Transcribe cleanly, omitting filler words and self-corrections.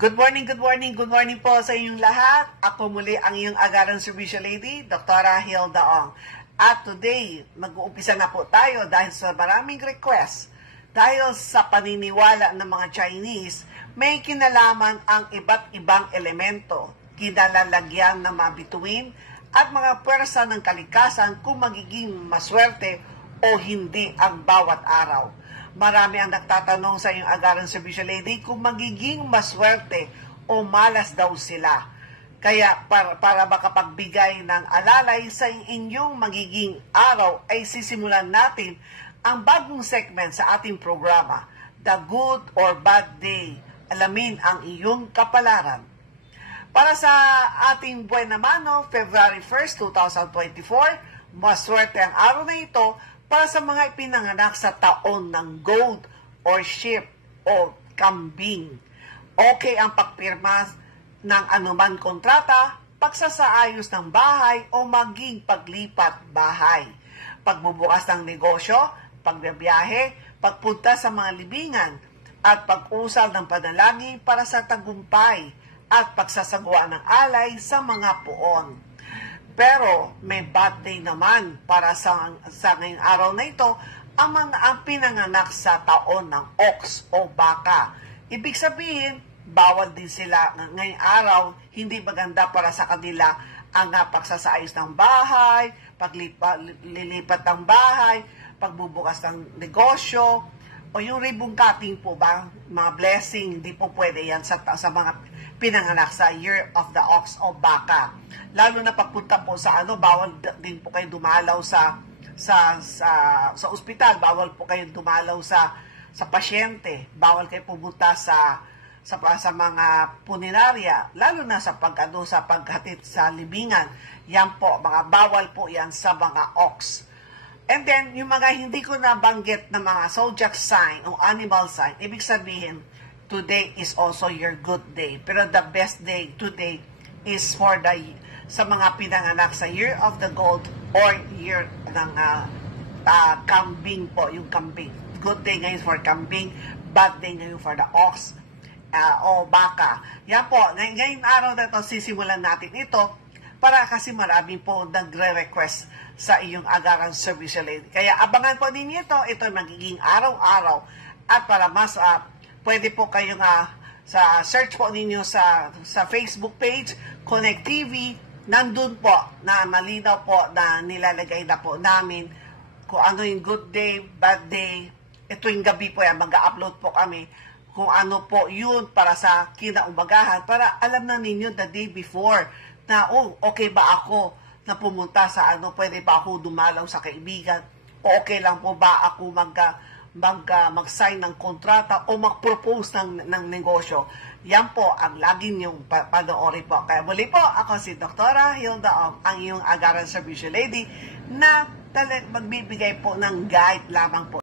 Good morning, good morning, good morning po sa inyong lahat. Ako muli ang iyong Agaran Servisyo Lady, Dr. Hilda Ong. At today, mag-uumpisa na po tayo dahil sa maraming request. Dahil sa paniniwala ng mga Chinese, may kinalaman ang iba't ibang elemento, kinalalagyan ng mga bituin at mga pwersa ng kalikasan kung magiging maswerte o hindi ang bawat araw. Marami ang nagtatanong sa iyong Agaran Servisyo Lady kung magiging maswerte o malas daw sila. Kaya para makapagbigay ng alalay sa inyong magiging araw ay sisimulan natin ang bagong segment sa ating programa, The Good or Bad Day. Alamin ang iyong kapalaran. Para sa ating buwan naman, February 1st, 2024, maswerte ang araw na ito para sa mga ipinanganak sa taon ng goat or sheep o kambing. Okay ang pagpirma ng anuman kontrata, pagsasaayos ng bahay o maging paglipat bahay, pagbubukas ng negosyo, pagbibiyahe, pagpunta sa mga libingan, at pag-usal ng panalangin para sa tagumpay at pagsasagawa ng alay sa mga puon. Pero may bad day naman para sa ngayong araw na ito ang pinanganak sa taon ng ox o baka. Ibig sabihin, bawal din sila ngayong araw, hindi maganda para sa kanila ang pagsasaayos ng bahay, paglilipat ng bahay, pagbubukas ng negosyo, o yung ribbon cutting po ba, mga blessing, hindi po pwede yan sa mga pinanganak sa Year of the Ox o Baka. Lalo na pagpunta po sa bawal din po kayo dumalaw sa ospital, bawal po kayo dumalaw sa pasyente, bawal kayo pumunta sa mga punerarya, lalo na sa paghatid sa libingan. Yan po, mga bawal po yan sa mga ox. And then, yung mga hindi ko nabanggit na mga zodiac sign o animal sign, ibig sabihin, today is also your good day. Pero the best day today is sa mga pinanganak sa Year of the Goat or Year ng kambing po, yung kambing. Good day ngayon for kambing, bad day ngayon for the ox o baka. Yan po, ngayong araw na ito, sisimulan natin ito para kasi marami po nagre-request sa iyong Agaran Servisyo Lady. Kaya abangan po ninyo ito magiging araw-araw at para mas pwede po kayong sa search po ninyo sa Facebook page, Connect TV, nandun po na malinaw po na nilalagay na po namin kung ano yung good day, bad day. Ito yung gabi po yan, mag-upload po kami kung ano po yun para sa kinaumagahan para alam na ninyo the day before na okay ba ako na pumunta sa pwede ba ako dumalaw sa kaibigan o okay lang po ba ako mag-sign ng kontrata o mag-propose ng negosyo. Yan po ang lagi niyong panoorin po. Kaya muli po, ako si Dr. Hilda Ong, ang iyong Agaran Servisyo Lady na magbibigay po ng guide lamang po